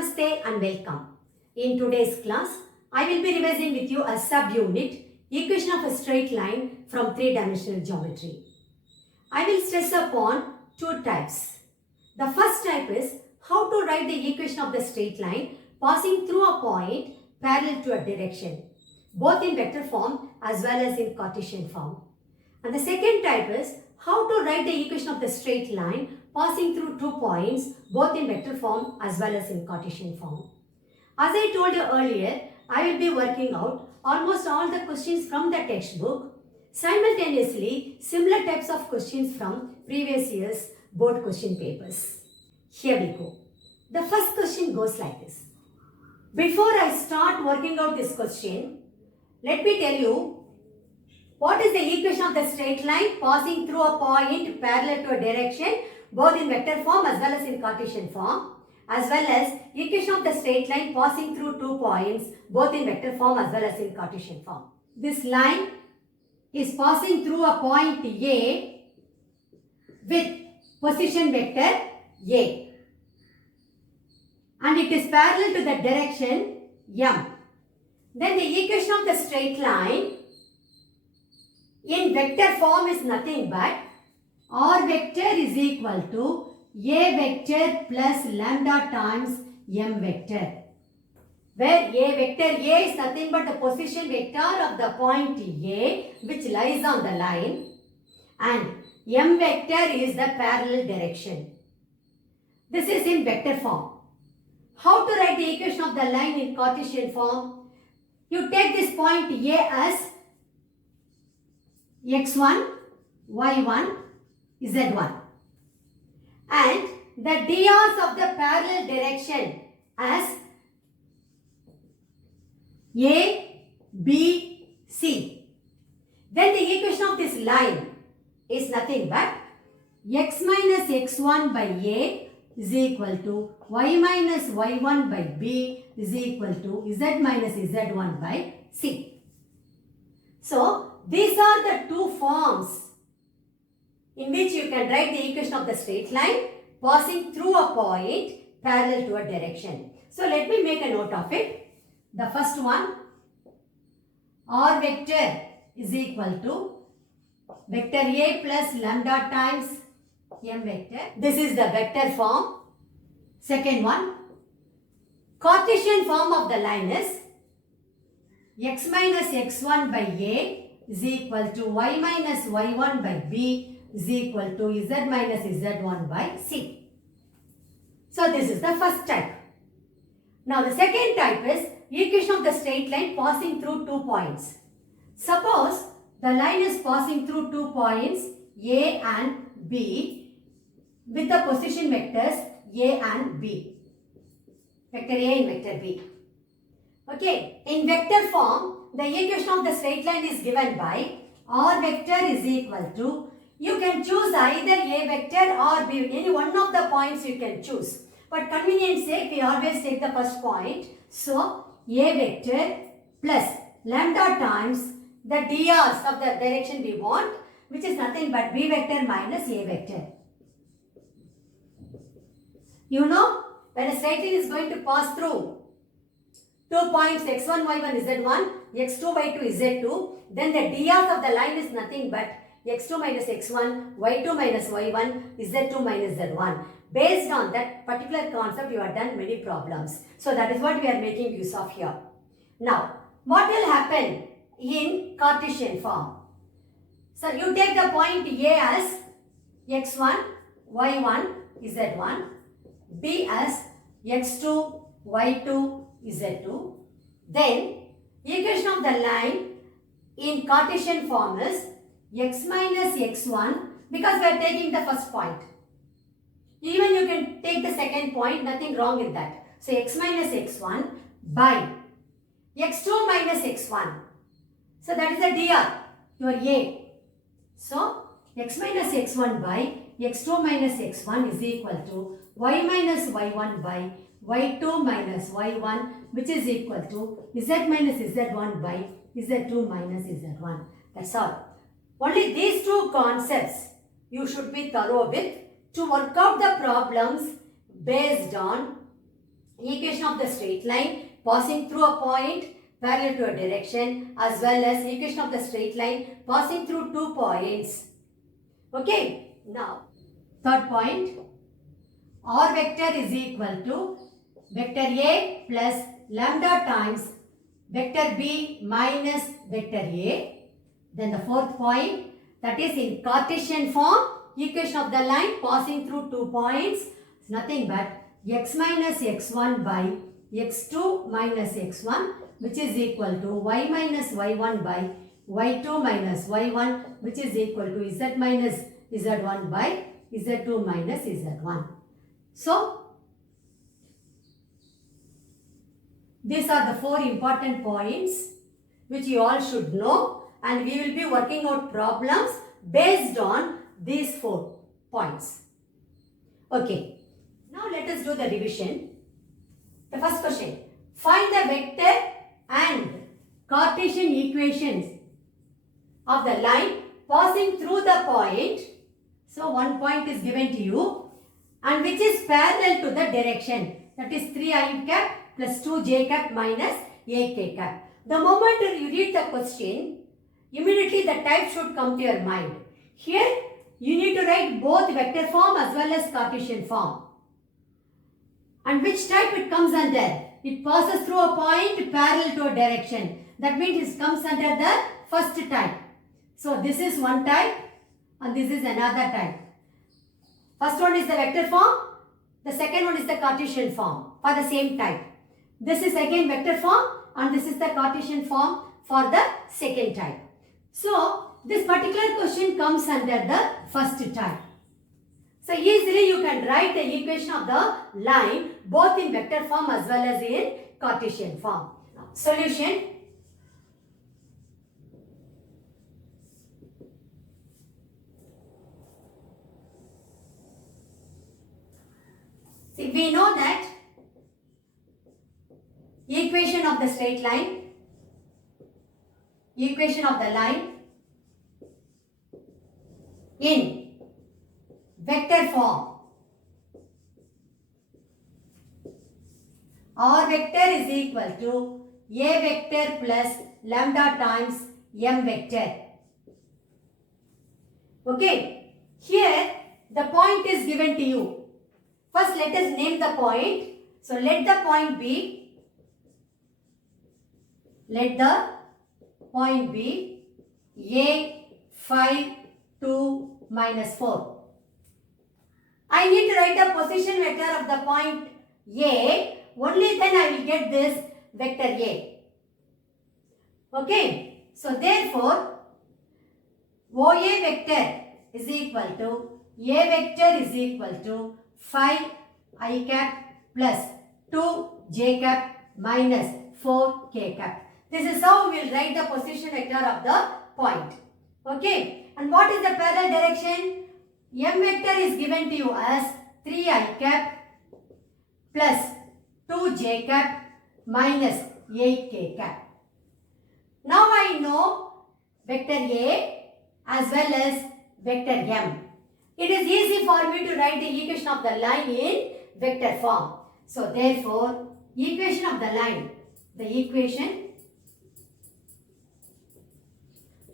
Namaste and welcome. In today's class, I will be revising with you a subunit, equation of a straight line from three-dimensional geometry. I will stress upon two types. The first type is how to write the equation of the straight line passing through a point parallel to a direction, both in vector form as well as in Cartesian form. And the second type is how to write the equation of the straight line passing through 2 points both in vector form as well as in Cartesian form. As I told you earlier, I will be working out almost all the questions from the textbook, simultaneously similar types of questions from previous year's board question papers. Here we go. The first question goes like this. Before I start working out this question, let me tell you what is the equation of the straight line passing through a point parallel to a direction both in vector form as well as in Cartesian form, as well as equation of the straight line passing through 2 points both in vector form as well as in Cartesian form. This line is passing through a point A with position vector A, and it is parallel to the direction M. Then the equation of the straight line in vector form is nothing but R vector is equal to A vector plus lambda times M vector, where A vector A is nothing but the position vector of the point A which lies on the line, and M vector is the parallel direction. This is in vector form. How to write the equation of the line in Cartesian form? You take this point A as x1, y1, z1, and the drs of the parallel direction as A, B, C. Then the equation of this line is nothing but x minus x1 by A is equal to y minus y1 by B is equal to z minus z1 by C. So, these are the two forms in which you can write the equation of the straight line passing through a point parallel to a direction. So, let me make a note of it. The first one, R vector is equal to vector A plus lambda times M vector. This is the vector form. Second one, Cartesian form of the line is x minus x1 by A is equal to y minus y1 by B is equal to z minus z1 by C. So, this is the first type. Now, the second type is equation of the straight line passing through 2 points. Suppose the line is passing through 2 points A and B with the position vectors A and B. Vector A and vector B. Okay, in vector form, the equation of the straight line is given by R vector is equal to, you can choose either A vector or B, any one of the points you can choose. But convenience sake, we always take the first point. So, A vector plus lambda times the drs of the direction we want, which is nothing but B vector minus A vector. You know, when a straight line is going to pass through 2 points x1, y1, z1, x2, y2, z2, then the dr of the line is nothing but x2 minus x1, y2 minus y1, z2 minus z1. Based on that particular concept, you have done many problems. So, that is what we are making use of here. Now, what will happen in Cartesian form? So, you take the point A as x1, y1, z1, B as x2, y2, z2. Then, equation of the line in Cartesian form is x minus x1, because we are taking the first point. Even you can take the second point, nothing wrong with that. So, x minus x1 by x2 minus x1. So, that is the dr, your A. So, x minus x1 by x2 minus x1 is equal to y minus y1 by y2 minus y1, which is equal to z minus z1 by z2 minus z1. That's all. Only these two concepts you should be thorough with to work out the problems based on equation of the straight line passing through a point parallel to a direction, as well as equation of the straight line passing through 2 points. Okay, now third point, R vector is equal to vector A plus lambda times vector B minus vector A. Then the fourth point, that is in Cartesian form, equation of the line passing through 2 points is nothing but x minus x1 by x2 minus x1, which is equal to y minus y1 by y2 minus y1, which is equal to z minus z1 by z2 minus z1. So, these are the 4 important points which you all should know, and we will be working out problems based on these 4 points. Okay, now let us do the revision. The first question, find the vector and Cartesian equations of the line passing through the point. So, one point is given to you and which is parallel to the direction, that is 3i cap plus 2j cap minus 8k cap. The moment you read the question, immediately the type should come to your mind. Here, you need to write both vector form as well as Cartesian form. And which type it comes under? It passes through a point parallel to a direction. That means it comes under the first type. So, this is one type and this is another type. First one is the vector form. The second one is the Cartesian form for the same type. This is again vector form and this is the Cartesian form for the second type. So, this particular question comes under the first type. So, easily you can write the equation of the line both in vector form as well as in Cartesian form. Solution. See, we know that equation of the straight line, equation of the line in vector form, R vector is equal to A vector plus lambda times M vector. Okay, here the point is given to you. First let us name the point. So let the point be A 5 2 minus 4. I need to write the position vector of the point A. Only then I will get this vector A. Okay. So therefore, OA vector is equal to A vector is equal to 5 I cap plus 2 j cap minus 4 k cap. This is how we will write the position vector of the point. Okay. And what is the parallel direction? M vector is given to you as 3 I cap plus 2 j cap minus 8 k cap. Now I know vector A as well as vector M. It is easy for me to write the equation of the line in vector form. So therefore, equation of the line, the equation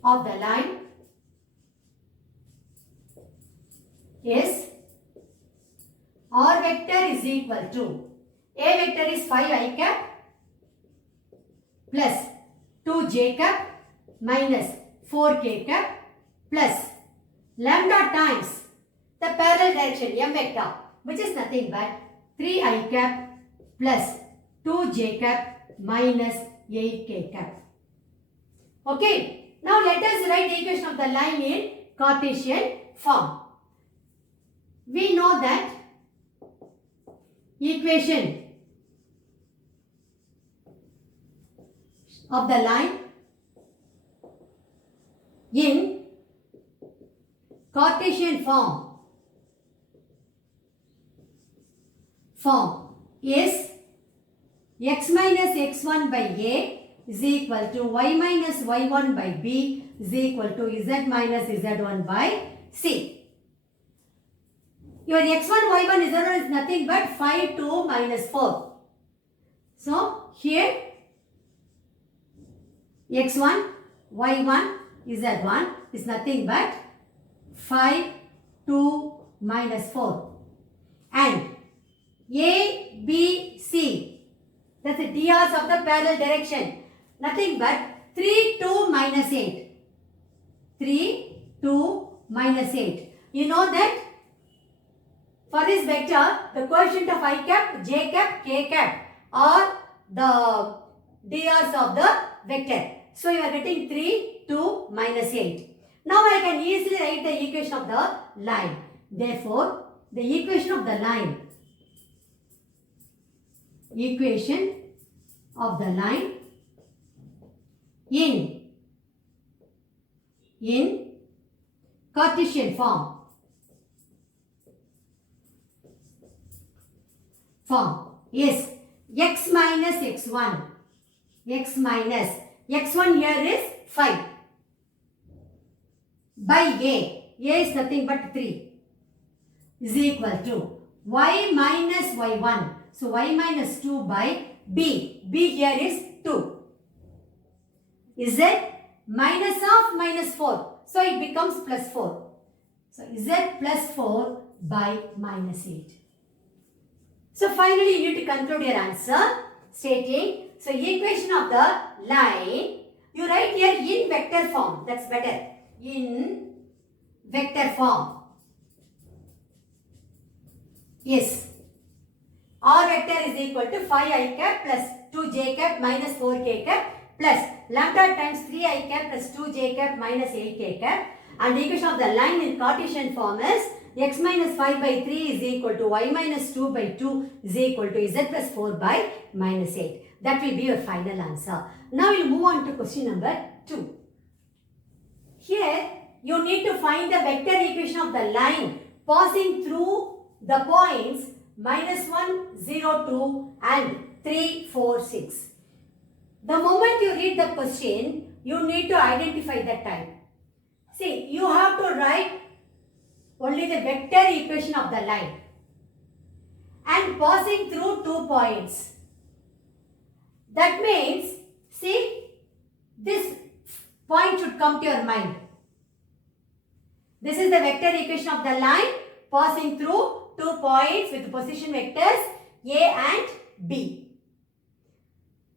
of the line is R vector is equal to A vector is 5 I cap plus 2 j cap minus 4 k cap plus lambda times the parallel direction M vector, which is nothing but 3 I cap plus 2 j cap minus 8 k cap. Okay. Now let us write the equation of the line in Cartesian form. We know that equation of the line in Cartesian form is x minus x1 by A is equal to y minus y1 by B is equal to z minus z1 by C. Your x1, y1, z1 is nothing but 5, 2 minus 4. So here x1, y1, z1 is nothing but 5, 2 minus 4. And A, B, C, that's the DRs of the parallel direction. Nothing but 3, 2 minus 8. 3, 2 minus 8. You know that for this vector, the coefficient of I cap, J cap, K cap are the DRs of the vector. So you are getting 3, 2 minus 8. Now I can easily write the equation of the line. Therefore, the equation of the line in Cartesian form. Yes, x minus x1. X1 here is 5 by A is nothing but 3 is equal to y minus y1. So y minus 2 by B here is 2. Z minus of minus 4. So it becomes plus 4. So Z plus 4 by minus 8. So finally you need to conclude your answer stating, so equation of the line, you write here in vector form. That's better. In vector form. Yes. R vector is equal to 5i cap plus 2j cap minus 4k cap plus lambda times 3i cap plus 2j cap minus 8k cap. And the equation of the line in Cartesian form is x minus 5 by 3 is equal to y minus 2 by 2 is equal to z plus 4 by minus 8. That will be your final answer. Now we'll move on to question number 2. Here you need to find the vector equation of the line passing through the points minus 1, 0, 2 and 3, 4, 6. The moment you read the question, you need to identify the type. See, you have to write only the vector equation of the line and passing through 2 points. That means, see, this point should come to your mind. This is the vector equation of the line passing through 2 points with position vectors A and B.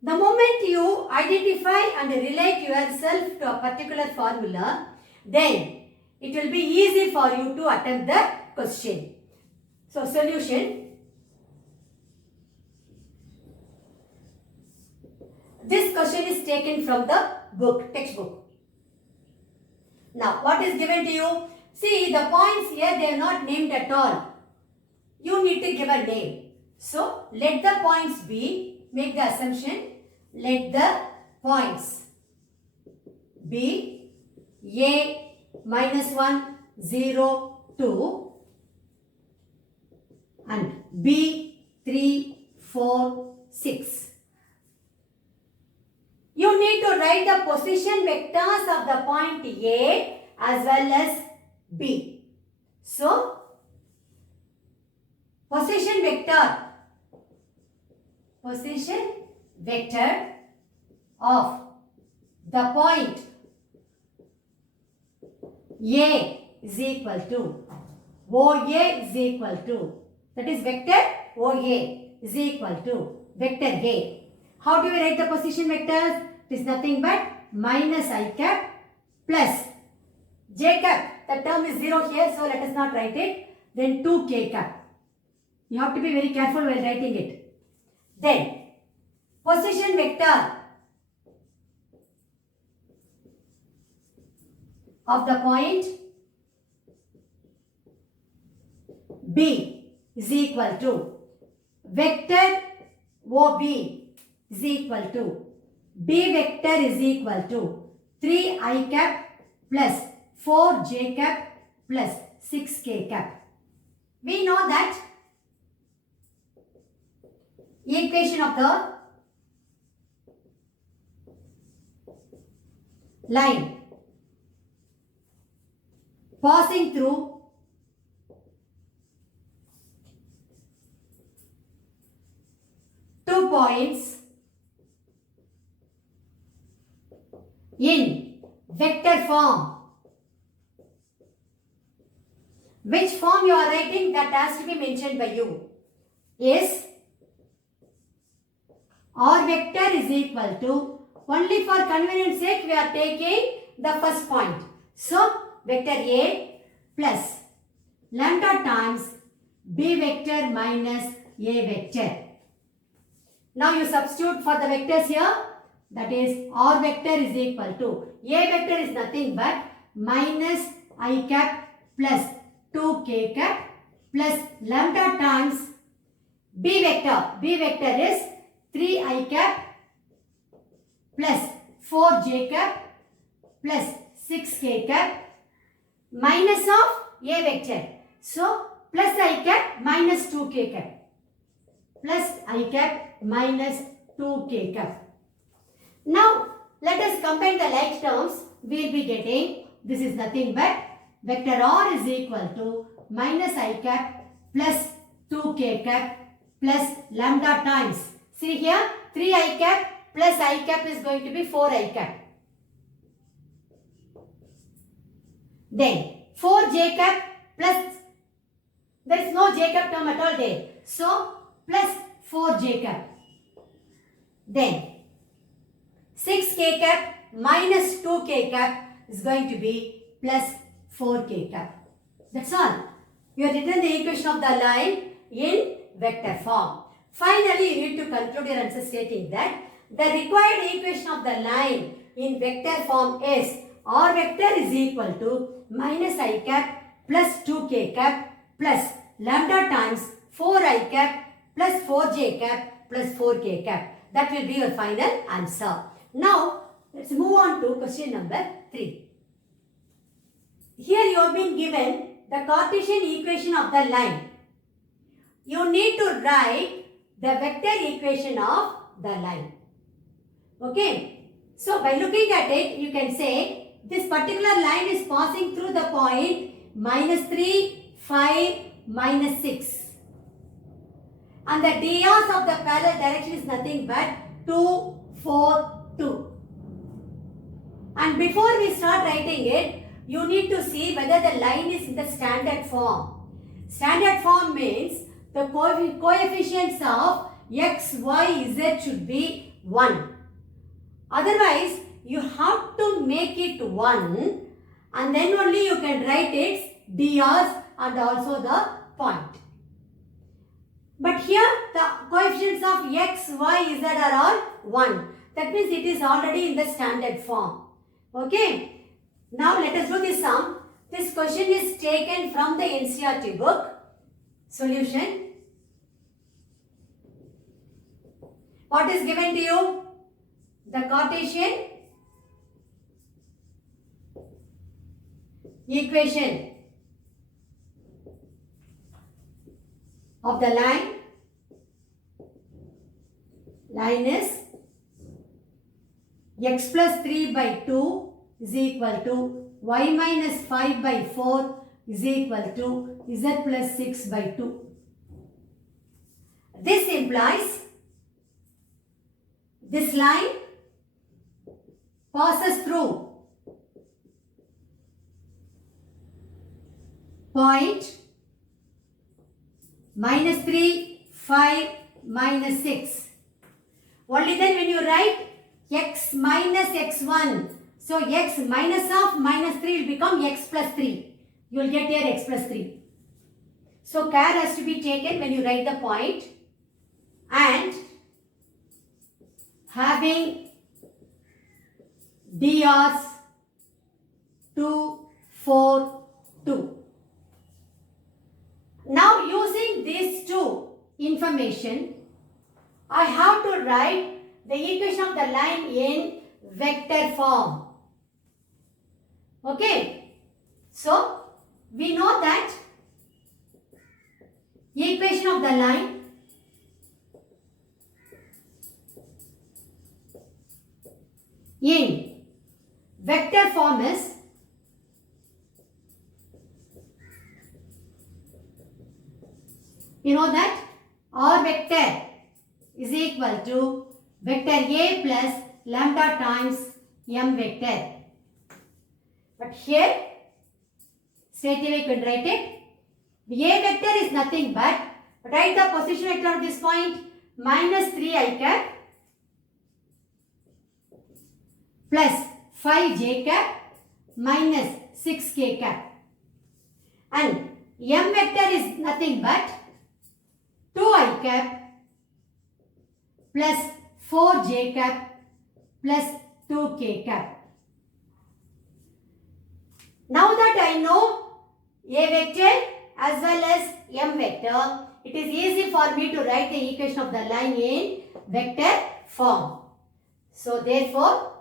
The moment you identify and relate yourself to a particular formula, then it will be easy for you to attempt the question. So, solution. This question is taken from the book, textbook. Now, what is given to you? See, the points here, they are not named at all. You need to give a name. So, let the points be, make the assumption, let the points be A minus 1, 0, 2 and B 3, 4, 6. You need to write the position vectors of the point A as well as B. So, position vector of the point A is equal to OA is equal to, that is vector OA is equal to vector A. How do we write the position vectors? It is nothing but minus I cap plus J cap. The term is 0 here, so let us not write it. Then 2K cap. You have to be very careful while writing it. Then position vector of the point B is equal to vector OB is equal to B vector is equal to 3I cap plus 4J cap plus 6K cap. We know that equation of the line passing through two points in vector form. Which form you are writing, that has to be mentioned by you. Is R vector is equal to, only for convenience sake we are taking the first point. So vector A plus lambda times B vector minus A vector. Now you substitute for the vectors here. That is R vector is equal to, A vector is nothing but minus I cap plus 2k cap plus lambda times B vector. B vector is 3i cap plus 4j cap plus 6k cap minus of A vector. So plus I cap minus 2k cap plus I cap minus 2k cap. Now let us combine the like terms. We will be getting, this is nothing but vector R is equal to minus I cap plus 2k cap plus lambda times. See here, 3i cap plus I cap is going to be 4i cap. Then 4j cap plus, there is no j cap term at all there. So plus 4j cap. Then 6k cap minus 2k cap is going to be plus 4k cap. That's all. You have written the equation of the line in vector form. Finally, you need to conclude your answer stating that the required equation of the line in vector form is R vector is equal to minus I cap plus 2k cap plus lambda times 4i cap plus 4j cap plus 4k cap. That will be your final answer. Now, let's move on to question number 3. Here you have been given the Cartesian equation of the line. You need to write the vector equation of the line. Okay. So, by looking at it, you can say this particular line is passing through the point minus 3, 5, minus 6. And the drs of the parallel direction is nothing but 2, 4, 2. And before we start writing it, you need to see whether the line is in the standard form. Standard form means the coefficients of x, y, z should be 1. Otherwise, you have to make it 1 and then only you can write its drs and also the point. But here the coefficients of x, y, z are all 1. That means it is already in the standard form. Okay. Now let us do the sum. This question is taken from the NCERT book. Solution. What is given to you? The Cartesian equation of the line. Line is x plus 3 by 2 is equal to y minus 5 by 4 is equal to z plus 6 by 2. This implies this line passes through point minus 3, 5, minus 6. Only then when you write x minus x1, so x minus of minus 3 will become x plus 3. You will get here x plus 3. So care has to be taken when you write the point, and having drs 2, 4, 2. Now using these two information, I have to write the equation of the line in vector form. Okay. So, we know that equation of the line in vector form is you know that R vector is equal to vector A plus lambda times m vector. But here, straight away you can write it. A vector is nothing but, write the position vector of this point, minus 3i cap plus 5j cap minus 6k cap. And m vector is nothing but 2i cap plus 4j cap plus 2k cap. Now that I know a vector as well as m vector, it is easy for me to write the equation of the line in vector form. So therefore,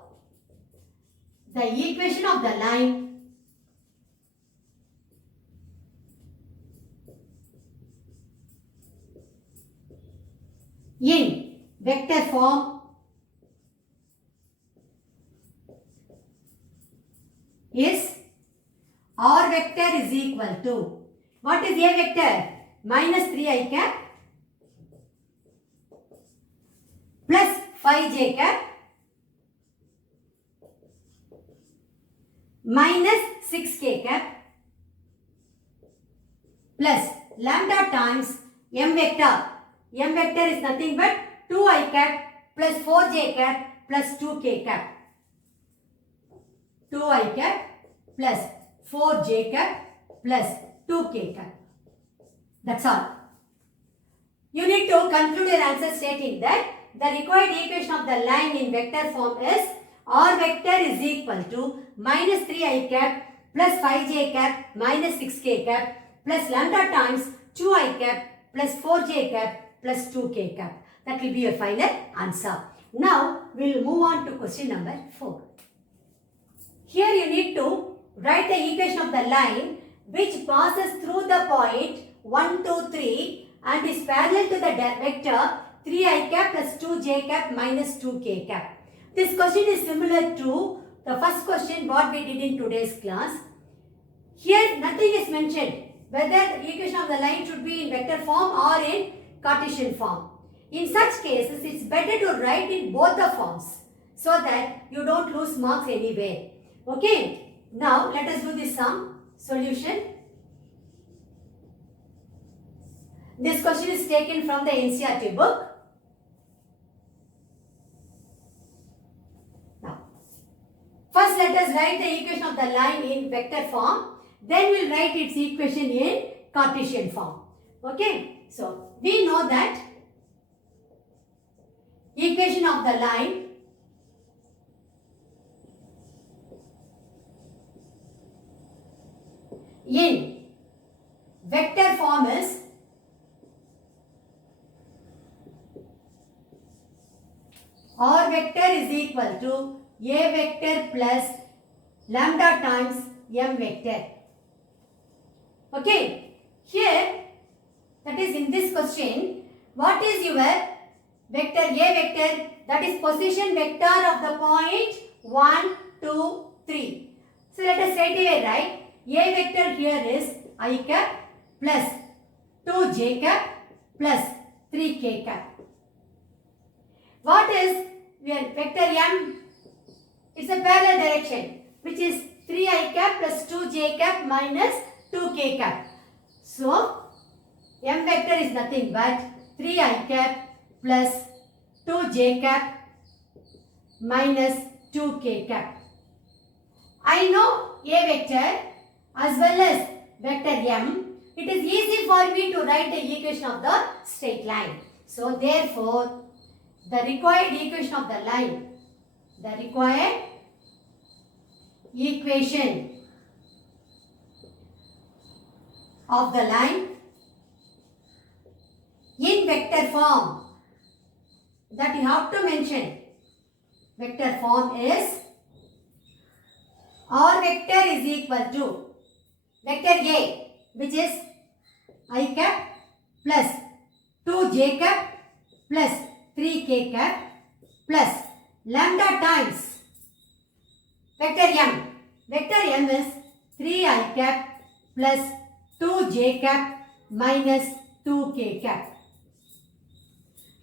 the equation of the line in vector form is R vector is equal to, what is A vector? Minus 3i cap plus 5j cap minus 6k cap plus lambda times m vector. M vector is nothing but 2i cap plus 4j cap plus 2k cap. 2i cap plus 4j cap plus 2k cap. That's all. You need to conclude your answer stating that the required equation of the line in vector form is R vector is equal to minus 3i cap plus 5j cap minus 6k cap plus lambda times 2i cap plus 4j cap plus 2k cap. That will be your final answer. Now, we will move on to question number 4. Here you need to write the equation of the line which passes through the point 1, 2, 3 and is parallel to the vector 3i cap plus 2j cap minus 2k cap. This question is similar to the first question what we did in today's class. Here nothing is mentioned whether the equation of the line should be in vector form or in Cartesian form. In such cases, it's better to write in both the forms so that you don't lose marks anywhere. Okay, now let us do this solution. This question is taken from the NCERT book. Now, first let us write the equation of the line in vector form. Then we'll write its equation in Cartesian form. Okay, so we know that equation of the line in vector form is R vector is equal to A vector plus lambda times M vector. Okay, here that is in this question, what is your vector A vector? That is position vector of the point 1, 2, 3. So let us straight away write A vector here is I cap plus 2j cap plus 3k cap. What is vector M? It's a parallel direction which is 3i cap plus 2j cap minus 2k cap. So M vector is nothing but 3i cap plus 2j cap minus 2k cap. I know A vector as well as vector M. It is easy for me to write the equation of the straight line. So therefore, the required equation of the line, the required equation of the line in vector form, that you have to mention, vector form is R vector is equal to vector A, which is I cap plus 2j cap plus 3k cap plus lambda times vector M. Vector M is 3i cap plus 2j cap minus 2k cap.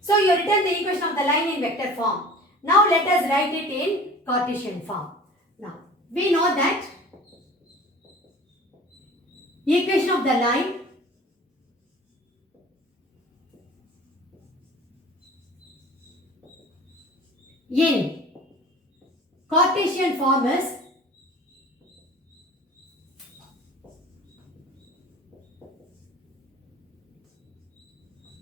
So you written the equation of the line in vector form. Now let us write it in Cartesian form. Now, we know that equation of the line in Cartesian form is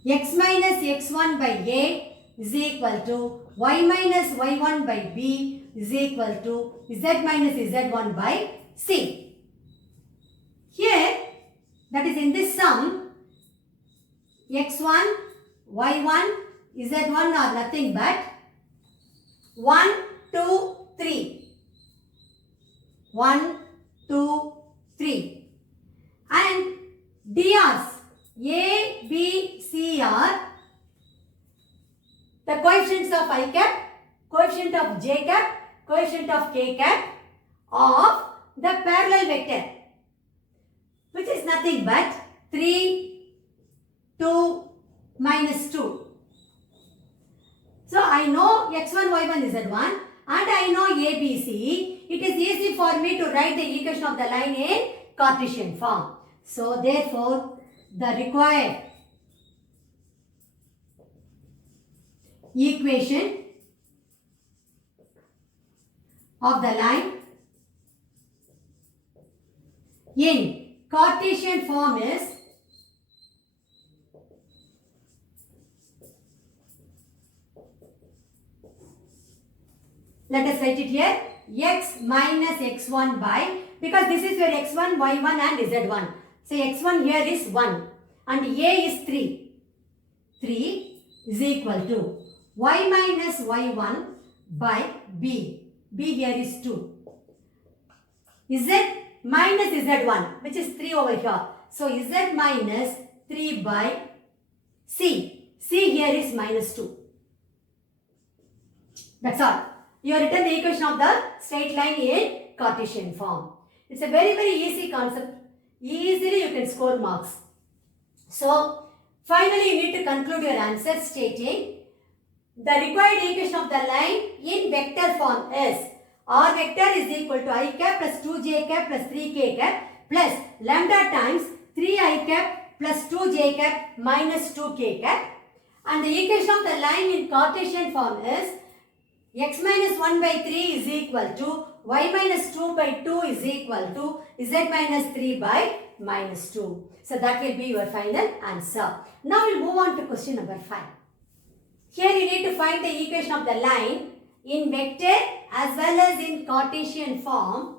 x minus x1 by a is equal to y minus y1 by b is equal to z minus z1 by c. Here, that is in this sum, x1, y1, z1 are nothing but 1, 2, 3. 1, 2, 3. And drs a, b, c are the coefficients of I cap, coefficient of j cap, coefficient of k cap of the parallel vector, which is nothing but 3, 2, minus 2. So, I know x1, y1, z1 and I know a, b, c. It is easy for me to write the equation of the line in Cartesian form. So, therefore, the required equation of the line in Cartesian form is let us write it here, x minus x1 by, because this is your x1, y1 and z1. So, x1 here is 1 and a is 3. 3 is equal to y minus y1 by b. b here is 2. Z minus z1, which is 3 over here. So, z minus 3 by c. c here is minus 2. That's all. You have written the equation of the straight line in Cartesian form. It's a very, very easy concept. Easily you can score marks. So, finally you need to conclude your answer stating the required equation of the line in vector form is r vector is equal to I cap plus 2j cap plus 3k cap plus lambda times 3I cap plus 2j cap minus 2k cap, and the equation of the line in Cartesian form is x minus 1 by 3 is equal to y minus 2 by 2 is equal to z minus 3 by minus 2. So that will be your final answer. Now we'll move on to question number 5. Here you need to find the equation of the line in vector as well as in Cartesian form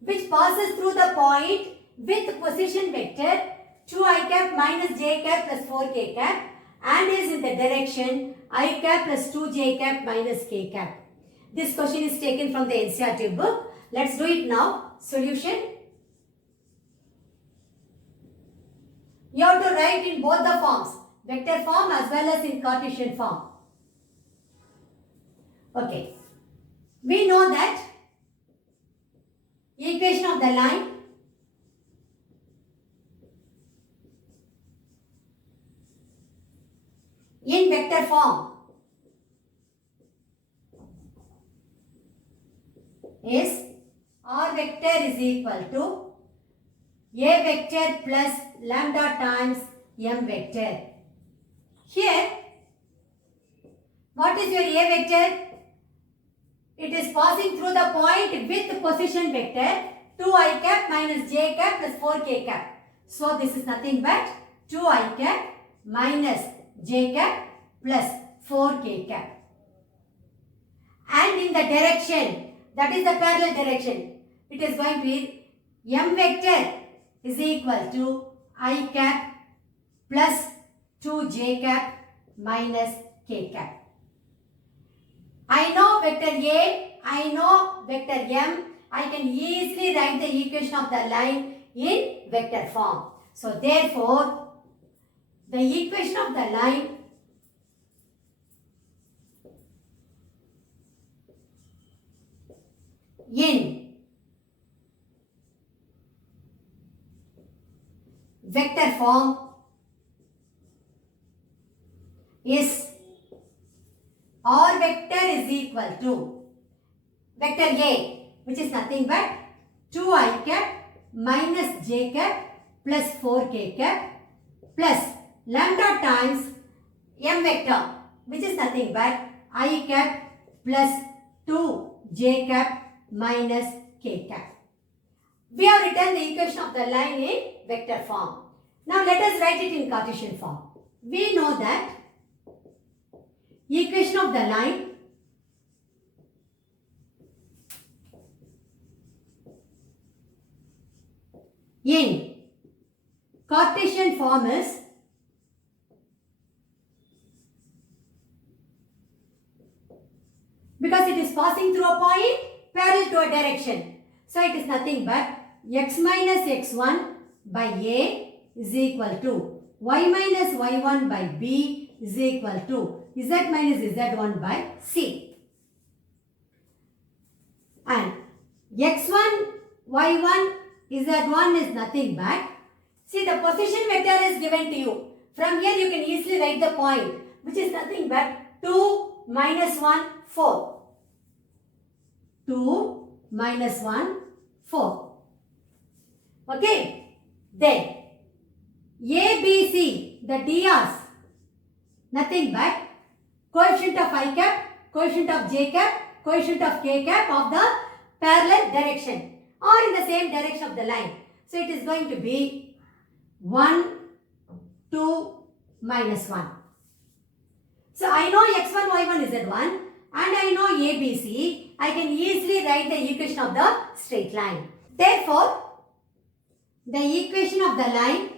which passes through the point with position vector 2I cap minus j cap plus 4k cap and is in the direction I cap plus 2j cap minus k cap. This question is taken from the NCERT book. Let's do it now. Solution. You have to write in both the forms, vector form as well as in Cartesian form. Okay. We know that equation of the line in vector form is r vector is equal to a vector plus lambda times m vector. Here, what is your a vector? It is passing through the point with position vector 2I cap minus j cap plus 4k cap. So, this is nothing but 2I cap minus j cap plus 4k cap. And in the direction, that is the parallel direction, it is going to be m vector is equal to I cap plus 2j cap minus k cap. I know vector A, I know vector M, I can easily write the equation of the line in vector form. So, therefore, the equation of the line in vector form is r vector is equal to vector A, which is nothing but 2i cap minus j cap plus 4k cap plus lambda times m vector, which is nothing but I cap plus 2j cap minus k cap. We have written the equation of the line in vector form. Now let us write it in Cartesian form. We know that equation of the line in Cartesian form is because it is passing through a point parallel to a direction. So it is nothing but x minus x1 by A is equal to y minus y1 by B is equal to z minus z1 by C. And x1, y1, z1 is nothing but, see, the position vector is given to you. From here you can easily write the point, which is nothing but 2 minus 1, 4. 2 minus 1, 4. Okay. Then, A, B, C, the DRs, nothing but coefficient of I cap, coefficient of J cap, coefficient of K cap of the parallel direction or in the same direction of the line. So, it is going to be 1, 2, minus 1. So, I know x1, y1, z1 and I know a, b, c. I can easily write the equation of the straight line. Therefore, the equation of the line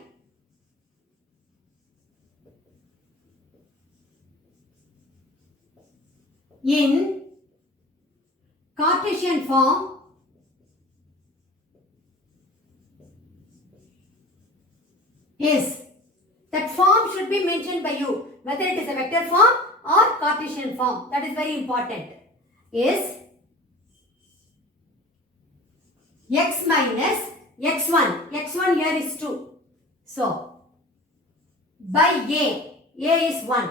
in Cartesian form is, that form should be mentioned by you, whether it is a vector form or Cartesian form, that is very important, is x minus x1, x1 here is 2, so by a is 1,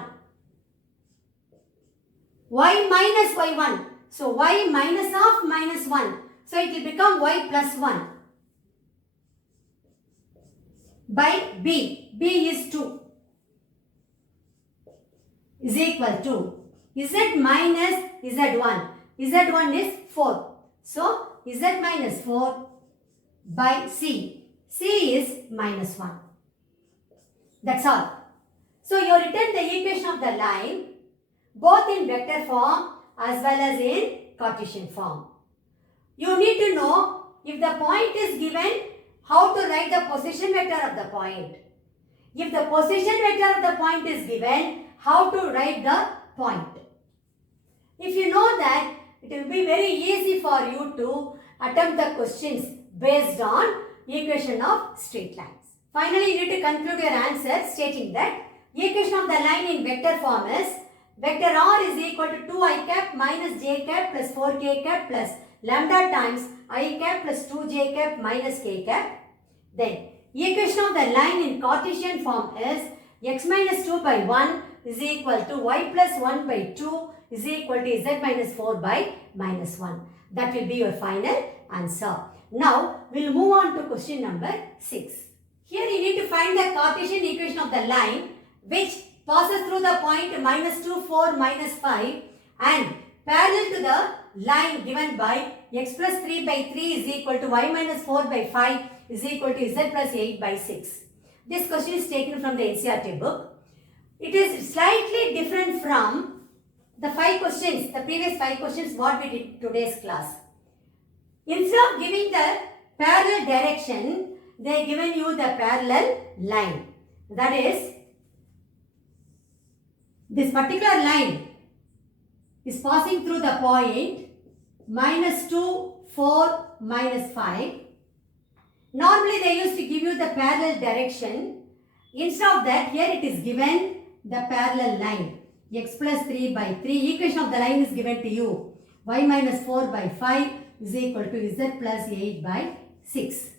y minus y1, so y minus of minus 1, so it will become y plus 1, by b is 2, is equal to z minus z1, z1 is 4, so z minus 4 by c is minus 1. That's all. So you written the equation of the line both in vector form as well as in Cartesian form. You need to know if the point is given, how to write the position vector of the point. If the position vector of the point is given, how to write the point. If you know that, it will be very easy for you to attempt the questions based on equation of straight lines. Finally, you need to conclude your answer stating that equation of the line in vector form is vector r is equal to 2i cap minus j cap plus 4k cap plus lambda times I cap plus 2j cap minus k cap. Then, equation of the line in Cartesian form is x minus 2 by 1 is equal to y plus 1 by 2 is equal to z minus 4 by minus 1. That will be your final answer. Now, we will move on to question number 6. Here you need to find the Cartesian equation of the line which passes through the point minus 2, 4, minus 5 and parallel to the line given by x plus 3 by 3 is equal to y minus 4 by 5 is equal to z plus 8 by 6. This question is taken from the NCERT book. It is slightly different from the 5 questions, the previous 5 questions what we did in today's class. Instead of giving the parallel direction, they have given you the parallel line. That is, this particular line is passing through the point minus 2, 4, minus 5. Normally they used to give you the parallel direction. Instead of that, here it is given the parallel line. X plus 3 by 3. Equation of the line is given to you. Y minus 4 by 5 is equal to z plus 8 by 6.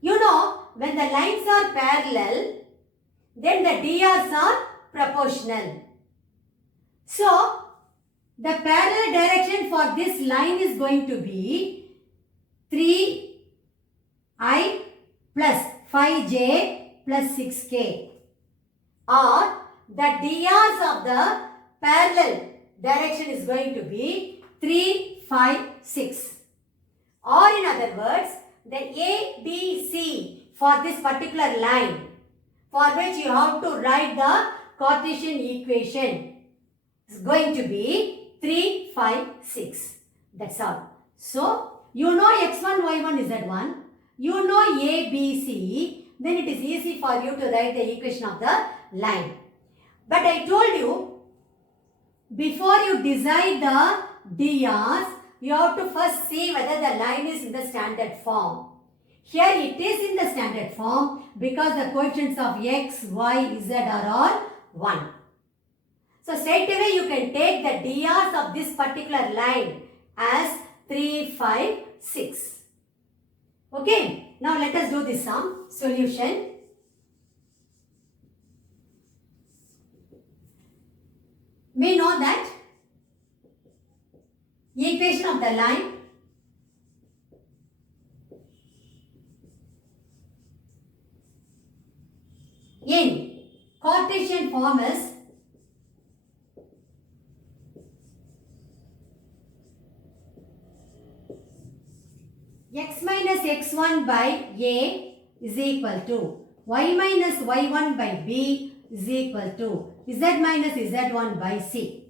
You know, when the lines are parallel, then the DRs are proportional. So, The parallel direction for this line is going to be 3I plus 5J plus 6K. Or the drs of the parallel direction is going to be 3, 5, 6. Or in other words, the ABC for this particular line, for which you have to write the Cartesian equation, is going to be 3, 5, 6. That's all. So, you know x1, y1, z1. You know ABC. Then it is easy for you to write the equation of the line. But I told you, before you decide the drs, you have to first see whether the line is in the standard form. Here it is in the standard form because the coefficients of x, y, z are all 1. So straight away you can take the drs of this particular line as 3, 5, 6. Okay, now let us do this sum. Solution. We know that equation of the line in Cartesian form is x minus x1 by a is equal to y minus y1 by b is equal to z minus z1 by c.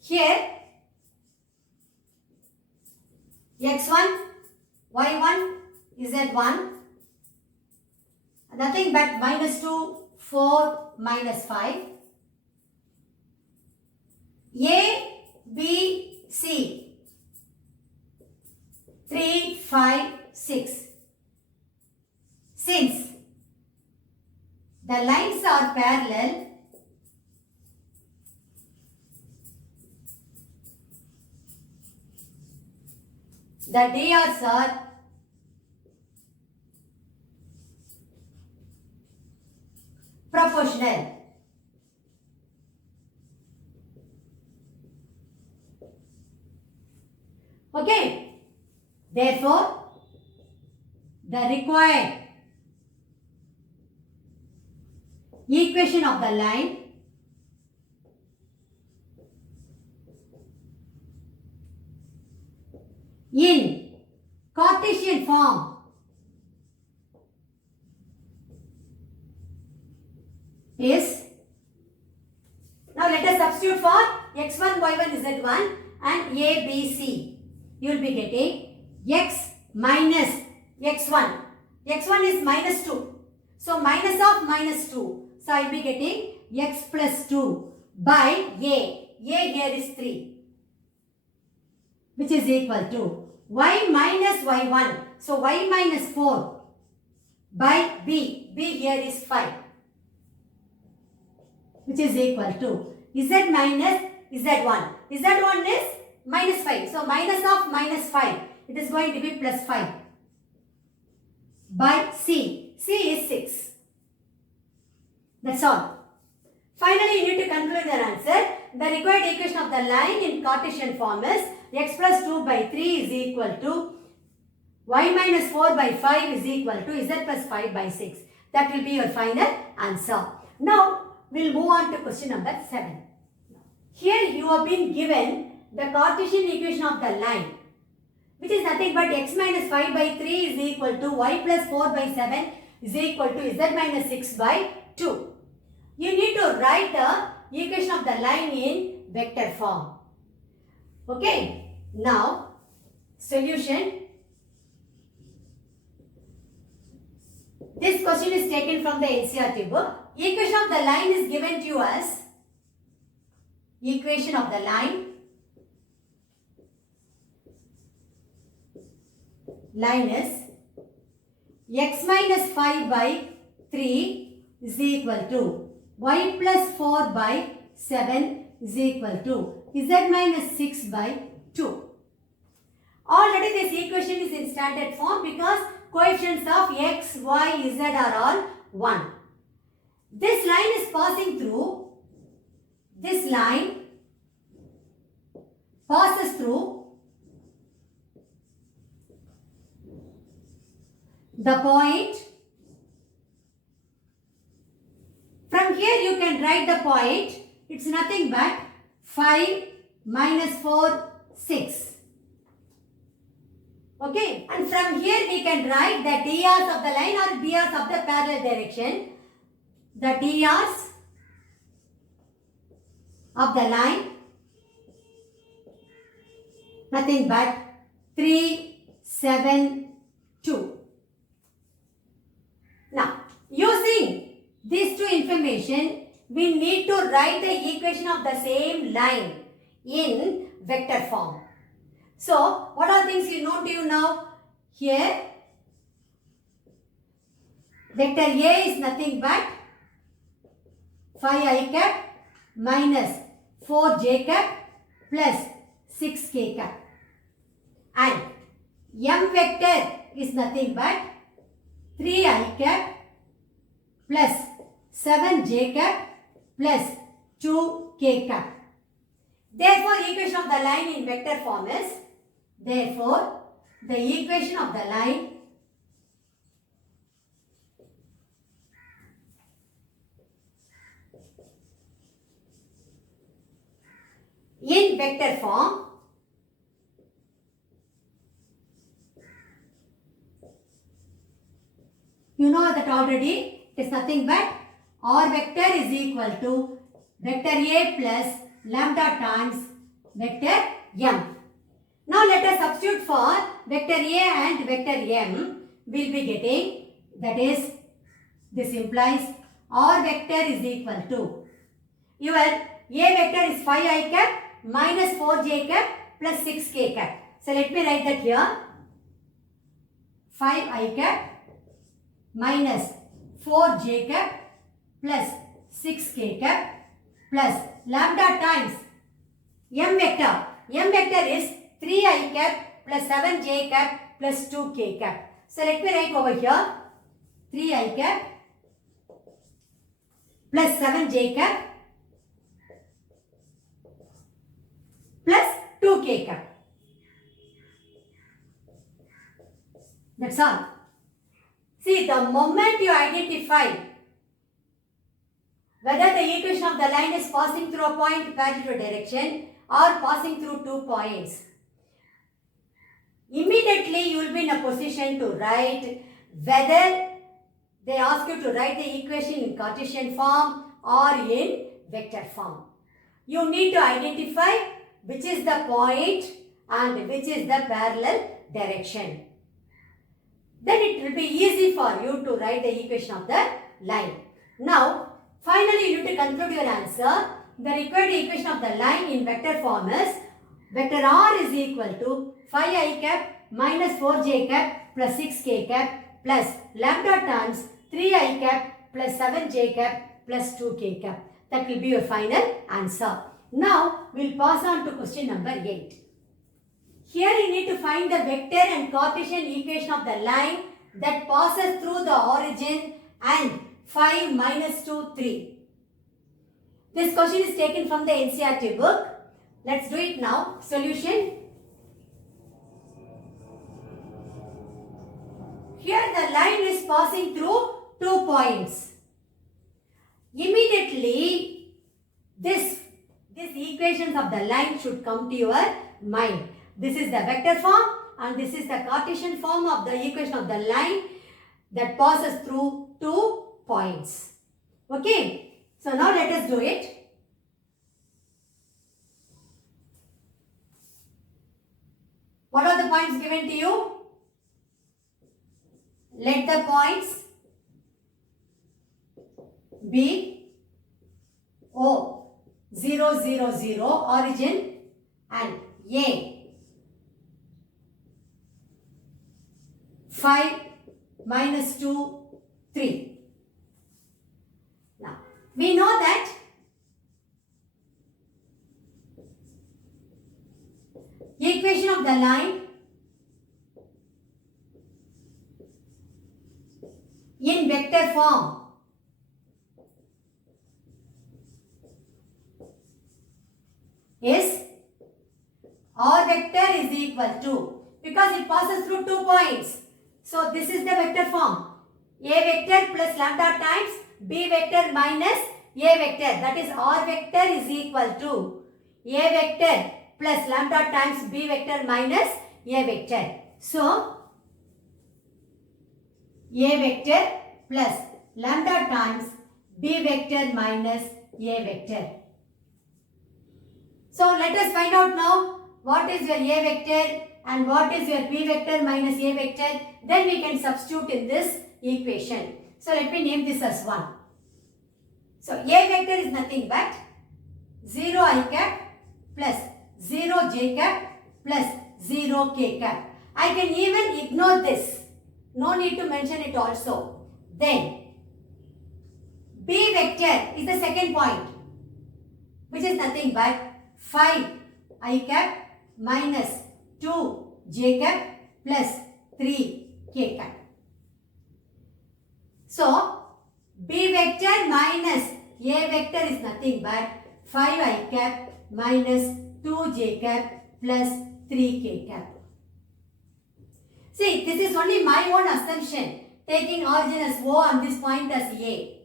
Here x1, y1, z1, nothing but minus 2, 4, minus 5. A, B, C, 3, 5, 6. Since the lines are parallel, the drs are proportional. Okay. Therefore, the required equation of the line in Cartesian form is, now let us substitute for x1, y1, z1 and a, b, c. You will be getting x minus x1. x1 is minus 2. So minus of minus 2. So I will be getting x plus 2 by a. A here is 3. Which is equal to y minus y1. So y minus 4 by b. B here is 5. Which is equal to z minus z1. Z1 is minus 5. So minus of minus 5. It is going to be plus 5. By c. C is 6. That's all. Finally, you need to conclude your answer. The required equation of the line in Cartesian form is x plus 2 by 3 is equal to y minus 4 by 5 is equal to z plus 5 by 6. That will be your final answer. Now, we will move on to question number 7. Here you have been given the Cartesian equation of the line, which is nothing but x minus 5 by 3 is equal to y plus 4 by 7 is equal to z minus 6 by 2. You need to write the equation of the line in vector form. Okay. Now, solution. This question is taken from the NCERT book. Equation of the line is given to you as equation of the line is x minus 5 by 3 is equal to y plus 4 by 7 is equal to z minus 6 by 2. Already this equation is in standard form because coefficients of x, y, z are all 1. This line is passing through, this line passes through the point. From here you can write the point. It's nothing but 5 minus 4, 6. Okay. And from here we can write the drs of the line or drs of the parallel direction. The drs of the line, nothing but 3, 7, 2. Now, using these two information, we need to write the equation of the same line in vector form. So, what are things you know to you now? Here, vector A is nothing but 5i cap minus 4j cap plus 6k cap. And M vector is nothing but 3i cap plus 7j cap plus 2k cap. Therefore, equation of the line in vector form is, therefore, the equation of the line in vector form you know that already. It is nothing but R vector is equal to vector A plus lambda times vector M. Now let us substitute for vector A and vector M. We will be getting, that is, this implies R vector is equal to, your A vector is 5i cap minus 4j cap plus 6k cap. So let me write that here. 5i cap minus 4j cap plus 6k cap plus lambda times M vector. M vector is 3i cap plus 7j cap plus 2k cap. So let me write over here 3i cap plus 7j cap plus 2k cap. That's all. See, the moment you identify whether the equation of the line is passing through a point parallel to a direction or passing through 2 points, immediately you will be in a position to write whether they ask you to write the equation in Cartesian form or in vector form. You need to identify which is the point and which is the parallel direction. Then it will be easy for you to write the equation of the line. Now, finally you need to conclude your answer. The required equation of the line in vector form is vector R is equal to 5i cap minus 4j cap plus 6k cap plus lambda times 3i cap plus 7j cap plus 2k cap. That will be your final answer. Now, we will pass on to question number 8. Here you need to find the vector and Cartesian equation of the line that passes through the origin and 5 minus 2, 3. This question is taken from the NCERT book. Let's do it now. Solution. Here the line is passing through 2 points. Immediately these equations of the line should come to your mind. This is the vector form and this is the Cartesian form of the equation of the line that passes through 2 points. Okay. So now let us do it. What are the points given to you? Let the points be O 0 0 0 origin and A 5 minus 2 3. Now we know that equation of the line in vector form is R vector is equal to, because it passes through 2 points. So this is the vector form. A vector plus lambda times B vector minus A vector. That is R vector is equal to A vector plus lambda times B vector minus A vector. So A vector plus lambda times B vector minus A vector. So let us find out now what is your A vector and what is your B vector minus A vector. Then we can substitute in this equation. So let me name this as 1. So A vector is nothing but 0 I cap plus 0 j cap plus 0 k cap. I can even ignore this. No need to mention it also. Then B vector is the second point, which is nothing but 5 I cap minus 2 j cap plus 3 k cap. So B vector minus A vector is nothing but 5 I cap minus 2 j cap plus 3 k cap. See, this is only my own assumption, taking origin as O and this point as A.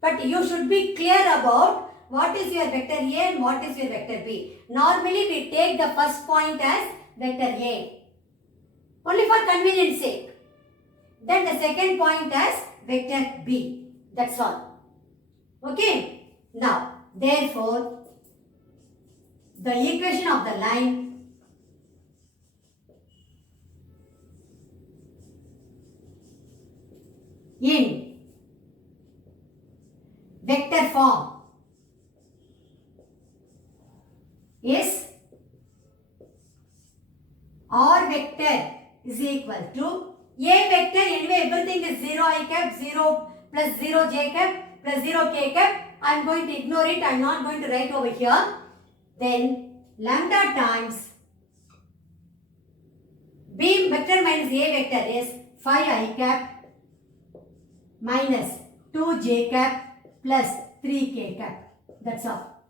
But you should be clear about what is your vector A and what is your vector B. Normally we take the first point as vector A, only for convenience sake. Then the second point as vector B. That's all. Okay. Now, therefore, the equation of the line in vector form is R vector is equal to A vector. Anyway, everything is 0 I cap, 0 plus 0 j cap plus 0 k cap. I am going to ignore it. I am not going to write over here. Then lambda times B vector minus A vector is 5 I cap minus 2 j cap plus 3 k cap. That's all.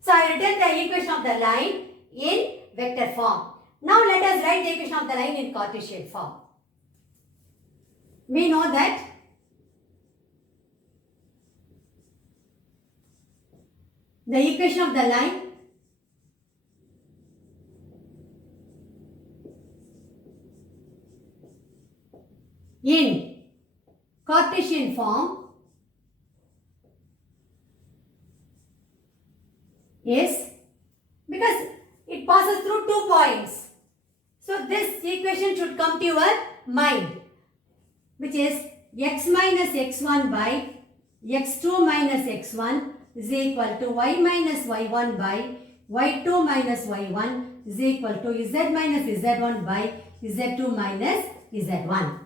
So I written the equation of the line in vector form. Now let us write the equation of the line in Cartesian form. We know that the equation of the line in Cartesian form is, because it passes through 2 points. So this equation should come to your mind, which is x minus x1 by x2 minus x1 is equal to y minus y1 by y2 minus y1 is equal to z minus z1 by z2 minus z1.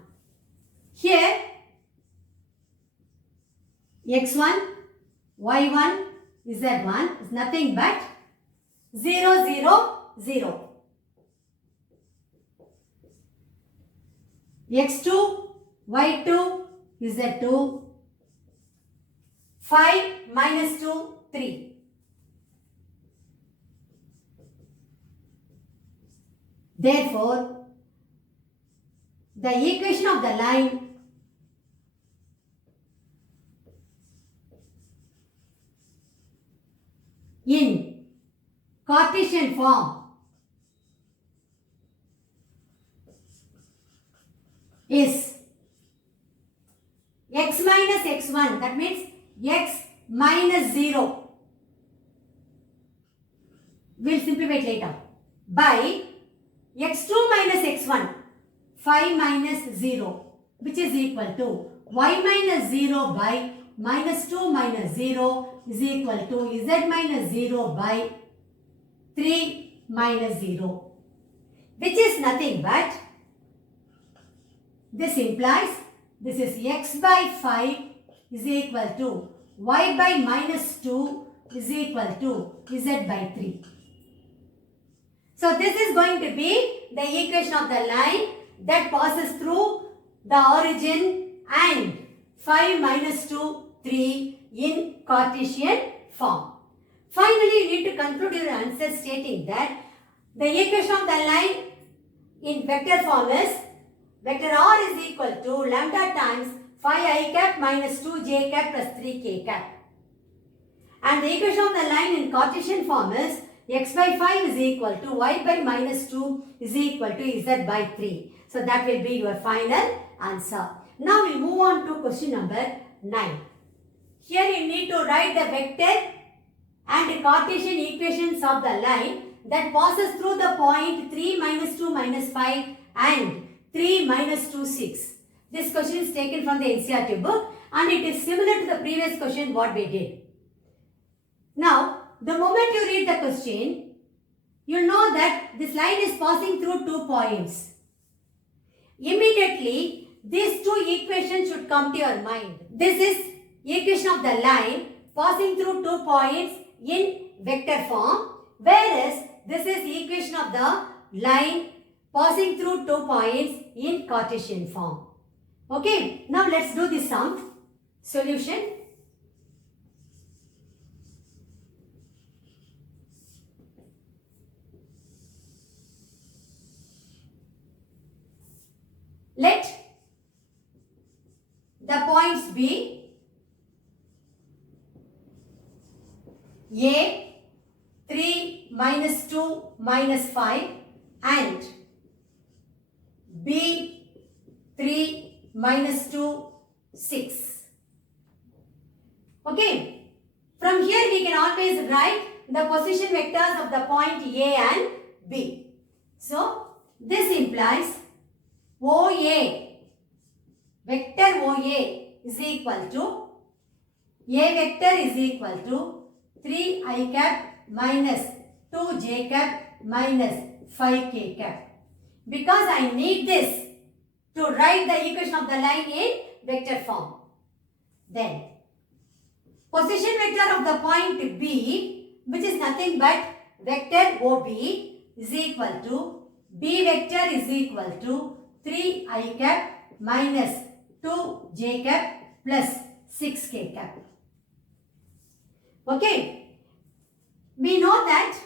Here x1, y1, z1 is nothing but 0, 0, 0. x2, y2, z2, 5 minus 2, 3. Therefore, the equation of the line in Cartesian form is x minus x1, that means x minus 0, we will simplify it later, by x2 minus x1, 5 minus 0, which is equal to y minus 0 by minus 2 minus 0 is equal to z minus 0 by 3 minus 0, which is nothing but, this implies this is x by 5 is equal to y by minus 2 is equal to z by 3. So this is going to be the equation of the line that passes through the origin and 5 minus 2, 3 in Cartesian form. Finally, you need to conclude your answer stating that the equation of the line in vector form is vector r is equal to lambda times 5 I cap minus 2 j cap plus 3 k cap. And the equation of the line in Cartesian form is x by 5 is equal to y by minus 2 is equal to z by 3. So that will be your final answer. Now we move on to question number 9. Here you need to write the vector and Cartesian equations of the line that passes through the point 3 minus 2 minus 5 and 3 minus 2 6. This question is taken from the NCERT book and it is similar to the previous question what we did. Now, the moment you read the question, you know that this line is passing through 2 points. Immediately, these two equations should come to your mind. This is equation of the line passing through 2 points in vector form, whereas this is equation of the line passing through 2 points in Cartesian form. Okay, now let's do the sum. Solution. Let the points be A 3 minus 2 minus 5 and B 3 minus 2 6. Okay. From here we can always write the position vectors of the point A and B. So this implies OA, vector OA is equal to, A vector is equal to 3 I cap minus 2 j cap minus 5 k cap. Because I need this to write the equation of the line in vector form. Then, position vector of the point B, which is nothing but vector OB, is equal to, B vector is equal to 3 I cap minus 2 j cap plus 6 k cap. Okay. We know that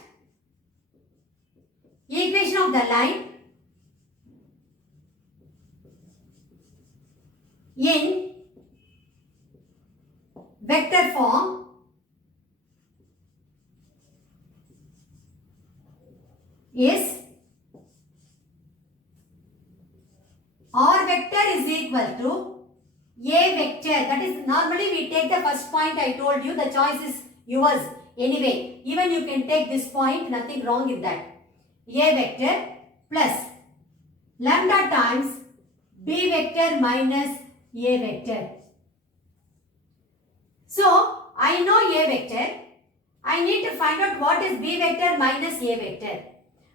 equation of the line in vector form is R vector is equal to A vector. That is, normally we take the first point I told you, the choice is yours. Anyway, even you can take this point, nothing wrong in that. A vector plus lambda times B vector minus A vector. So, I know A vector. I need to find out what is B vector minus A vector.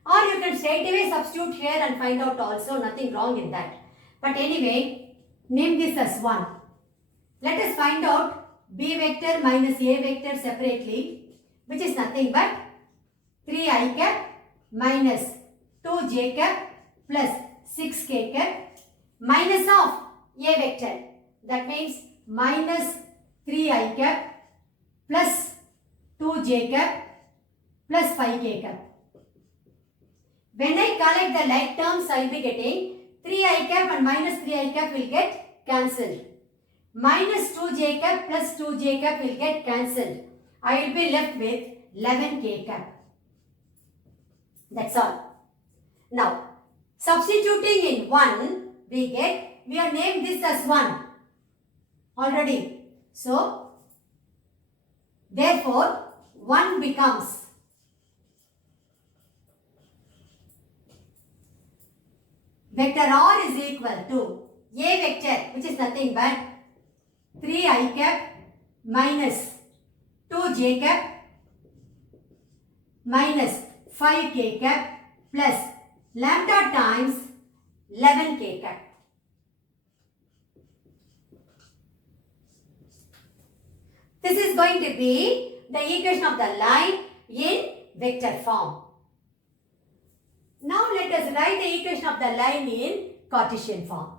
Or you can straight away substitute here and find out also, nothing wrong in that. But anyway, name this as 1. Let us find out B vector minus A vector separately, which is nothing but 3 I cap minus 2 j cap plus 6 k cap minus of A vector. That means minus 3 I cap plus 2 j cap plus 5 k cap. When I collect the like terms, I will be getting 3 I cap and minus 3 I cap will get cancelled. Minus 2 j cap plus 2 j cap will get cancelled. I will be left with 11 k cap. That's all. Now, substituting in 1, we have named this as 1 already. So, therefore, 1 becomes vector R is equal to A vector, which is nothing but 3 I cap minus 2 j cap minus 5 k cap plus lambda times 11 k cap. This is going to be the equation of the line in vector form. Now let us write the equation of the line in Cartesian form.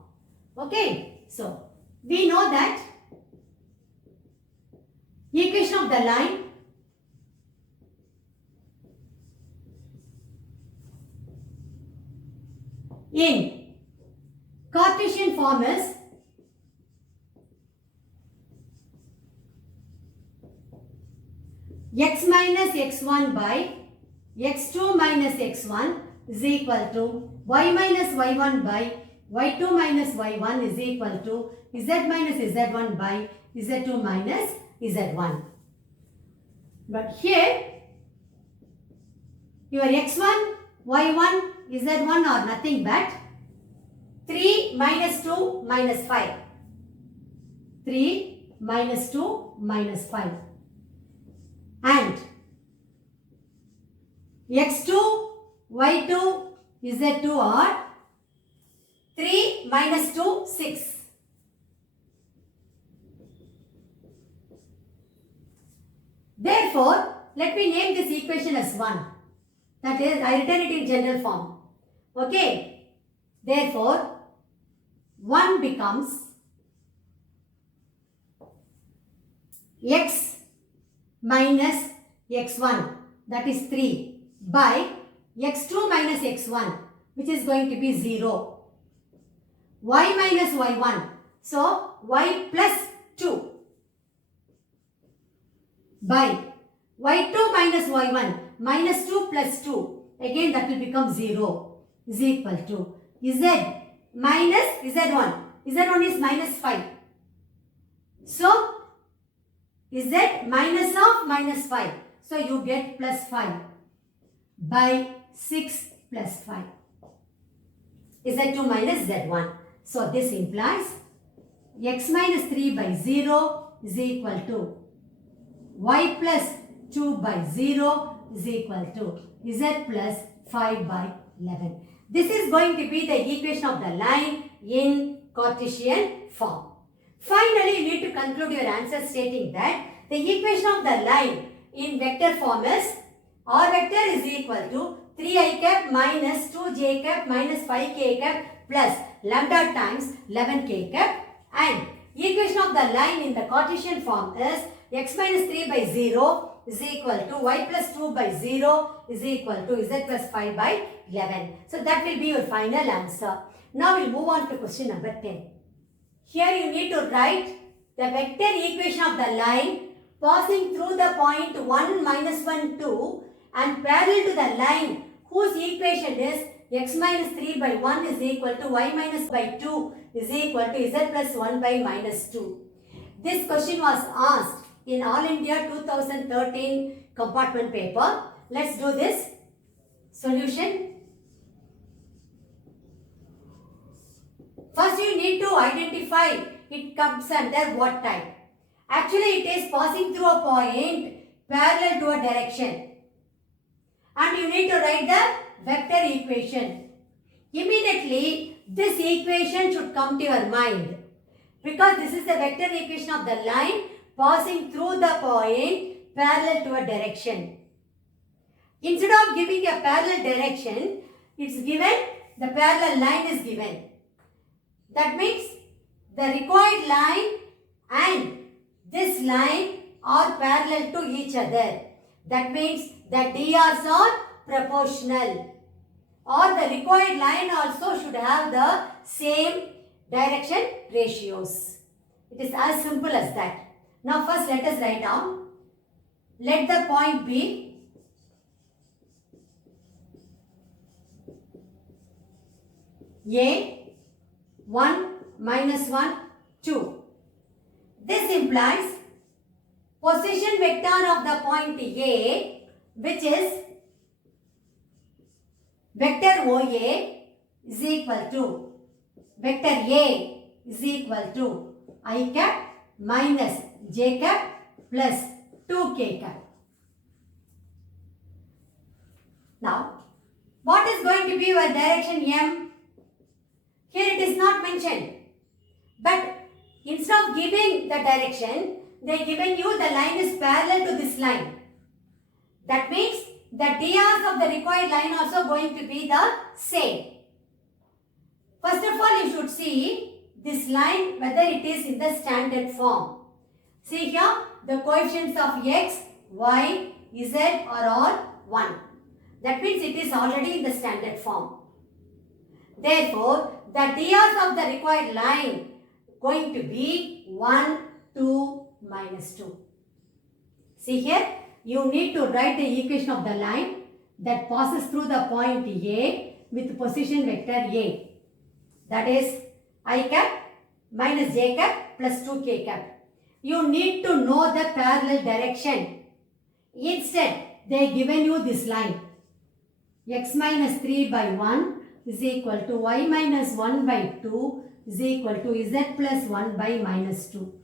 Okay, so we know that equation of the line in Cartesian form is x minus x1 by x2 minus x1 is equal to y minus y1 by y2 minus y1 is equal to z minus z1 by z2 minus z1. But here your x1, y1, z1 are nothing but 3 minus 2 minus 5. 3 minus 2 minus 5. And x2, y2, z2 are 3 minus 2, 6. Therefore, let me name this equation as 1. That is, I written it in general form. Okay. Therefore, 1 becomes x minus x1, that is 3, by x2 minus x1, which is going to be 0. Y minus y1, so y plus 2, by y2 minus y1, minus 2 plus 2, again that will become 0, is equal to z minus z1. z1 is minus 5. So, z minus of minus 5. So, you get plus 5 by 6 plus 5. z2 minus z1. So, this implies x minus 3 by 0 is equal to y plus 2 by 0 is equal to z plus 5 by 11. This is going to be the equation of the line in Cartesian form. Finally, you need to conclude your answer stating that the equation of the line in vector form is r vector is equal to 3i cap minus 2j cap minus 5k cap plus lambda times 11k cap, and equation of the line in the Cartesian form is x minus 3 by 0 is equal to y plus 2 by 0 is equal to z plus 5 by 11. So that will be your final answer. Now we'll move on to question number 10. Here you need to write the vector equation of the line passing through the point 1, minus 1, 2 and parallel to the line whose equation is x minus 3 by 1 is equal to y minus by 2 is equal to z plus 1 by minus 2. This question was asked in All India 2013 compartment paper. Let's do this. Solution. First you need to identify it comes under what type. Actually it is passing through a point parallel to a direction. And you need to write the vector equation. Immediately this equation should come to your mind, because this is the vector equation of the line passing through the point parallel to a direction. Instead of giving a parallel direction, it's given the parallel line is given. That means the required line and this line are parallel to each other. That means the DRs are proportional, or the required line also should have the same direction ratios. It is as simple as that. Now first let us write down. Let the point be A 1 minus 1 2. This implies position vector of the point A, which is vector OA, is equal to vector A is equal to I cap minus j cap plus 2k cap. Now, what is going to be your direction M? Here it is not mentioned. But instead of giving the direction, they given you the line is parallel to this line. That means the DRs of the required line also going to be the same. First of all, you should see this line whether it is in the standard form. See here, the coefficients of x, y, z are all 1. That means it is already in the standard form. Therefore, the DRs of the required line going to be 1, 2, minus 2. See here, you need to write the equation of the line that passes through the point A with position vector A. That is I cap minus j cap plus 2k cap. You need to know the parallel direction. Instead, they have given you this line. X minus 3 by 1 is equal to y minus 1 by 2 is equal to z plus 1 by minus 2.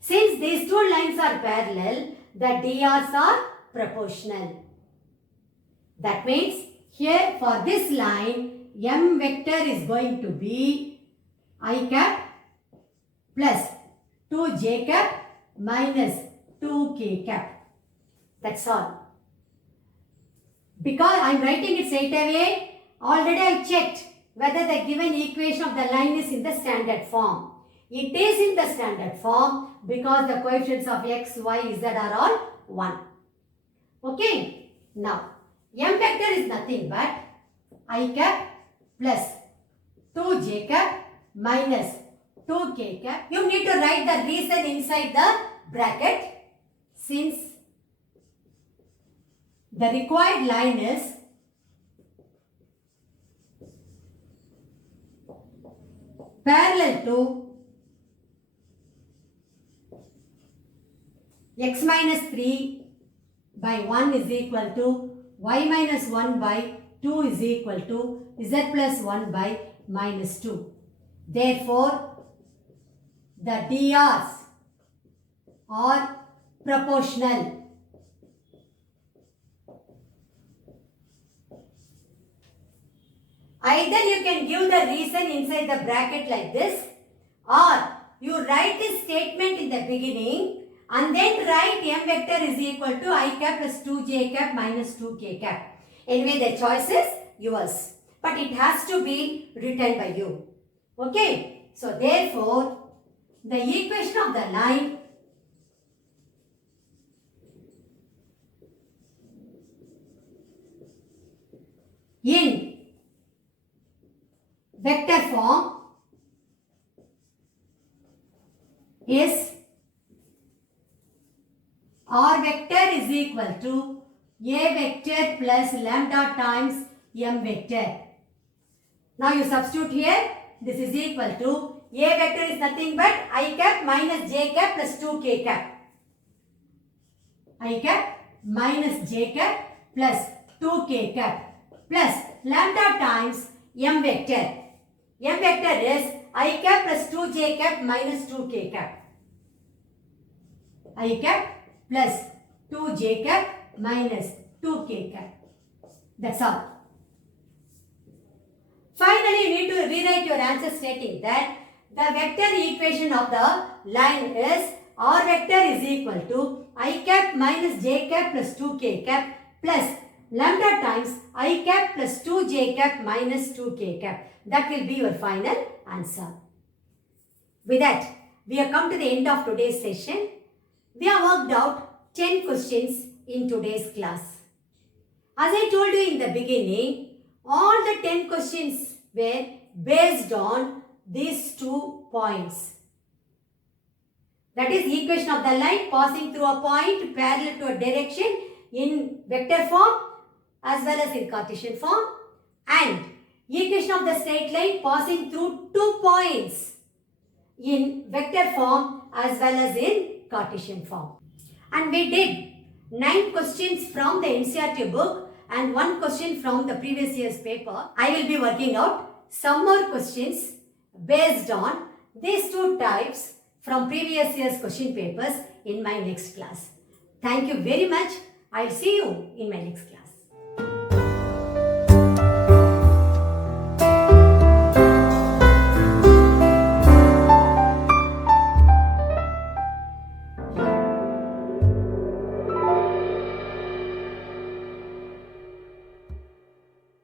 Since these two lines are parallel, the DRs are proportional. That means here for this line, M vector is going to be I cap plus 2j cap minus 2k cap. That's all. Because I am writing it straight away, already I checked whether the given equation of the line is in the standard form. It is in the standard form because the coefficients of x, y, z are all 1. Okay. Now, M vector is nothing but I cap plus 2j cap minus 2k cap. You need to write the reason inside the bracket since the required line is parallel to x minus 3 by 1 is equal to y minus 1 by 2 is equal to z plus 1 by minus 2. Therefore, the DRs are proportional. Either you can give the reason inside the bracket like this, or you write this statement in the beginning and then write M vector is equal to I cap plus 2j cap minus 2k cap. Anyway, the choice is yours, but it has to be written by you. Okay, so therefore, the equation of the line in vector form is R vector is equal to A vector plus lambda times M vector. Now you substitute here, this is equal to A vector is nothing but I cap minus j cap plus 2k cap. I cap minus j cap plus 2k cap plus lambda times M vector. M vector is I cap plus 2j cap minus 2k cap. I cap plus 2j cap minus 2k cap. That's all. Finally, you need to rewrite your answer stating that the vector equation of the line is R vector is equal to I cap minus j cap plus 2k cap plus lambda times I cap plus 2j cap minus 2k cap. That will be your final answer. With that, we have come to the end of today's session. We have worked out 10 questions in today's class. As I told you in the beginning, all the 10 questions were based on these 2 points. That is equation of the line passing through a point parallel to a direction in vector form as well as in Cartesian form, and equation of the straight line passing through 2 points in vector form as well as in Cartesian form. And we did 9 questions from the NCERT book and 1 question from the previous year's paper. I will be working out some more questions based on these 2 types from previous year's question papers in my next class. Thank you very much. I'll see you in my next class.